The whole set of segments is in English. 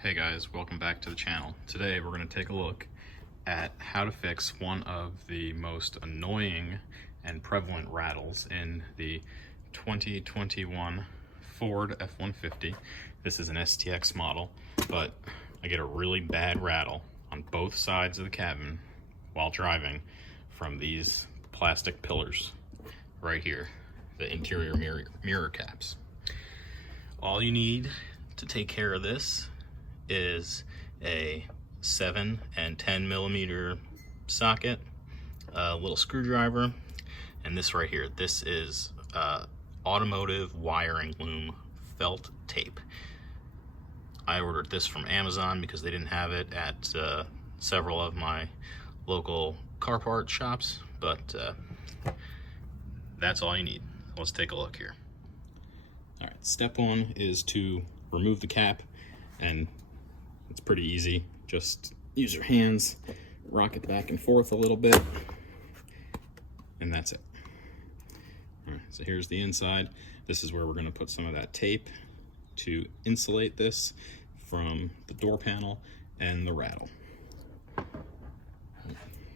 Hey guys, welcome back to the channel. Today we're going to take a look at how to fix one of the most annoying and prevalent rattles in the 2021 Ford F-150. This is an STX model, but I get a really bad rattle on both sides of the cabin while driving from these plastic pillars right here, the interior mirror caps. All you need to take care of this is a 7 and 10 millimeter socket, a little screwdriver, and this right here. This is automotive wiring loom felt tape. I ordered this from Amazon because they didn't have it at several of my local car part shops, but that's all you need. Let's take a look here. All right, step one is to remove the cap, and it's pretty easy. Just use your hands, rock it back and forth a little bit, and that's it. All right, so here's the inside. This is where we're going to put some of that tape to insulate this from the door panel and the rattle.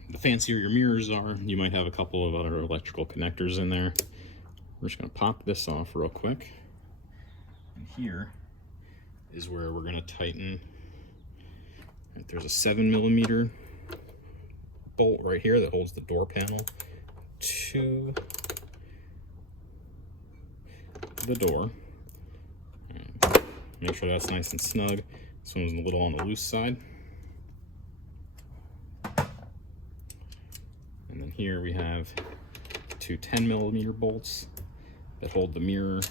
The fancier your mirrors are, you might have a couple of other electrical connectors in there. We're just going to pop this off real quick. And here is where we're going to tighten. Right, there's a 7 millimeter bolt right here that holds the door panel to the door. Make sure that's nice and snug. This one's a little on the loose side. And then here we have two 10 millimeter bolts that hold the mirror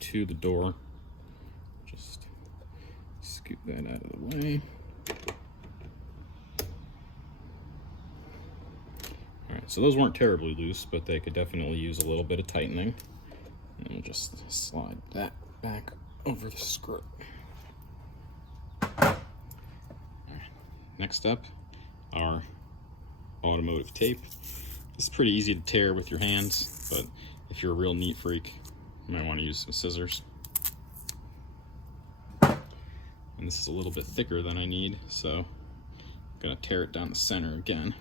to the door. Just scoop that out of the way. All right, so those weren't terribly loose, but they could definitely use a little bit of tightening. And we'll just slide that back over the screw. All right. Next up, our automotive tape. It's pretty easy to tear with your hands, but if you're a real neat freak, you might want to use some scissors. And this is a little bit thicker than I need, so I'm gonna tear it down the center again.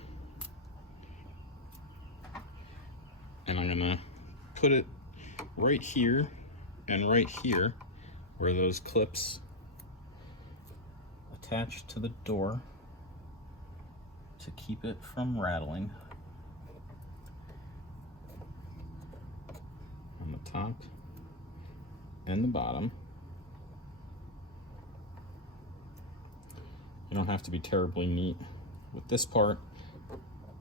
And I'm gonna put it right here and right here where those clips attach to the door to keep it from rattling. On the top and the bottom. You don't have to be terribly neat with this part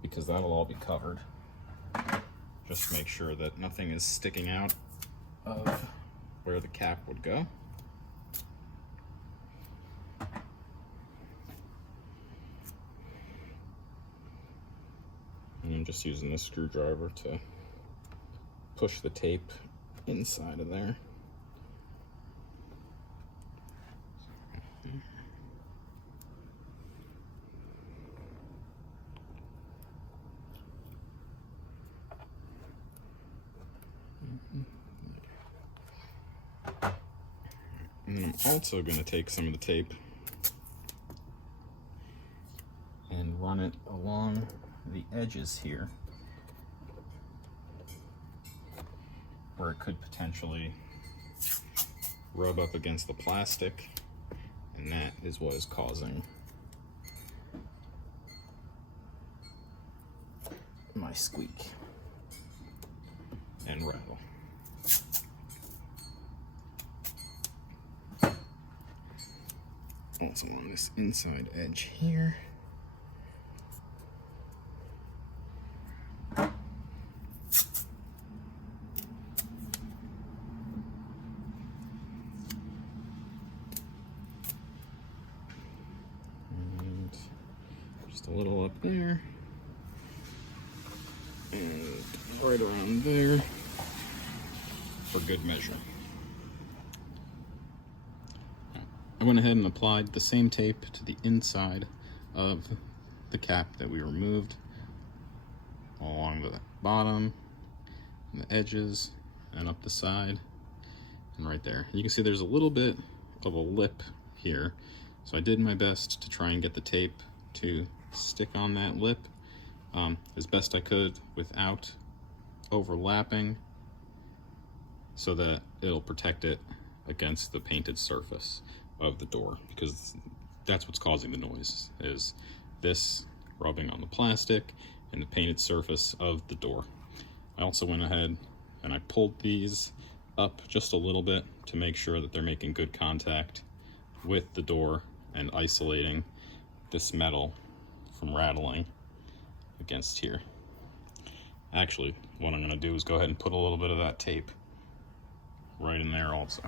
because that'll all be covered. Just make sure that nothing is sticking out of where the cap would go. And I'm just using this screwdriver to push the tape inside of there. And I'm also going to take some of the tape and run it along the edges here where it could potentially rub up against the plastic, and that is what is causing my squeak and rattle. Also on this inside edge here. And just a little up there. And right around there for good measure. I went ahead and applied the same tape to the inside of the cap that we removed, along the bottom, and the edges, and up the side, and right there. You can see there's a little bit of a lip here So I did my best to try and get the tape to stick on that lip as best I could without overlapping, so that it'll protect it against the painted surface of the door, because that's what's causing the noise, is this rubbing on the plastic and the painted surface of the door. I also went ahead and I pulled these up just a little bit to make sure that they're making good contact with the door and isolating this metal from rattling against here. Actually, what I'm going to do is go ahead and put a little bit of that tape right in there also.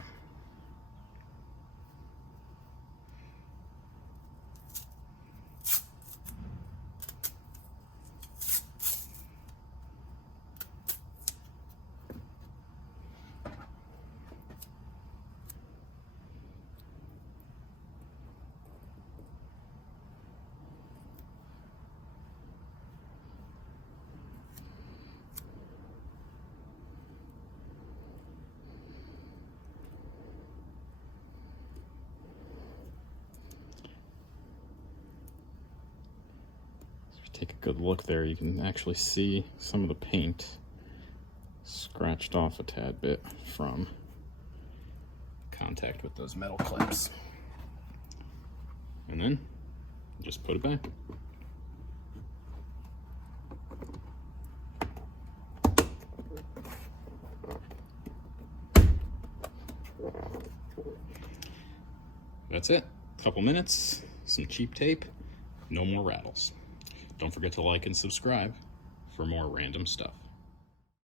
Take a good look there, you can actually see some of the paint scratched off a tad bit from contact with those metal clips. And then just put it back. That's it. Couple minutes, some cheap tape, no more rattles. Don't forget to like and subscribe for more random stuff.